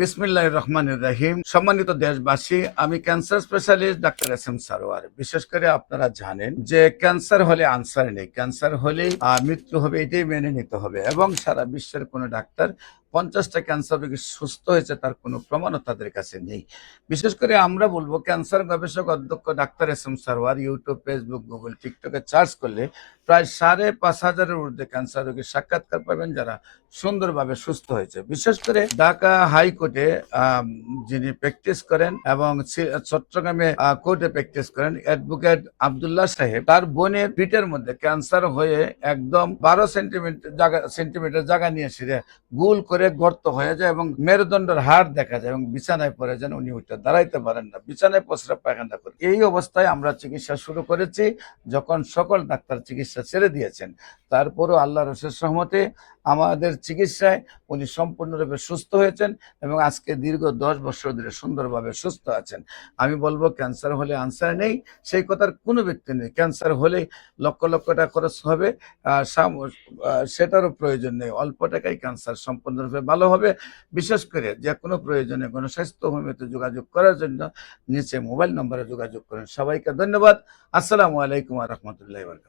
বিসমিল্লাহির রহমানির রহিম। সম্মানিত দেশবাসী, আমি cancer specialist doctor S M Sarwar. বিশেষ করে আপনারা জানেন যে ক্যান্সার হলে আনসার নেই, ক্যান্সার হলেই মৃত্যু হবে, এটাই মেনে নিতে হবে। এবং সারা বিশ্বের কোনো ডাক্তার 50টা ক্যান্সার রোগী সুস্থ হয়েছে তার কোনো প্রমাণও তাদের কাছে নেই। বিশেষ করে আমরা বলবো, ক্যান্সার গবেষক অধ্যক্ষ doctor S M Sarwar YouTube, Facebook, Google, টিকটকে সার্চ করলে প্রায় 5,500-এর ঊর্ধ্বে ক্যান্সার রোগীর সাক্ষাৎকার পাবেন যারা সুন্দরভাবে সুস্থ হয়েছে। বিশেষ করে ঢাকা হাইকোর্টে যিনি প্র্যাকটিস করেন এবং চট্টগ্রামে কোর্টে প্র্যাকটিস করেন অ্যাডভোকেট আব্দুল্লাহ সাহেব, তার বোনের পিঠের মধ্যে ক্যান্সার হয়ে একদম 12 সেন্টিমিটার জায়গা নিয়ে এসে গোল করে গর্ত হয়ে যায় এবং মেরুদণ্ডের হাড় দেখা যায় এবং বিছানায় পড়ে যান। উনি উঠে দাঁড়াইতে পারেন না, বিছানায় প্রস্রাব পায়খানা করে। এই অবস্থায় আমরা চিকিৎসা শুরু করেছি, যখন সকল ডাক্তার চিকিৎসা ছেড়ে দিয়েছেন। তারপরও আল্লাহর অশেষ রহমতে আমাদের চিকিৎসায় উনি সম্পূর্ণরূপে সুস্থ হয়েছেন এবং আজকে দীর্ঘ 10 বছর ধরে সুন্দরভাবে সুস্থ আছেন। আমি বলবো, ক্যান্সার হলে আনসার নেই সেই কথার কোনো ব্যক্তি নেই। ক্যান্সার হলে লক্ষ লক্ষ টাকা খরচ হবে, সেটারও প্রয়োজন নেই। অল্প টাকায় ক্যান্সার সম্পূর্ণরূপে ভালো হবে। বিশেষ করে যে কোনো প্রয়োজনে গণস্বাস্থ্য হোমিওতে যোগাযোগ করার জন্য নিচে মোবাইল নম্বরে যোগাযোগ করেন। সবাইকে ধন্যবাদ। আসসালামু আলাইকুম ওয়া রাহমাতুল্লাহি ওয়া বারাকাতুহু।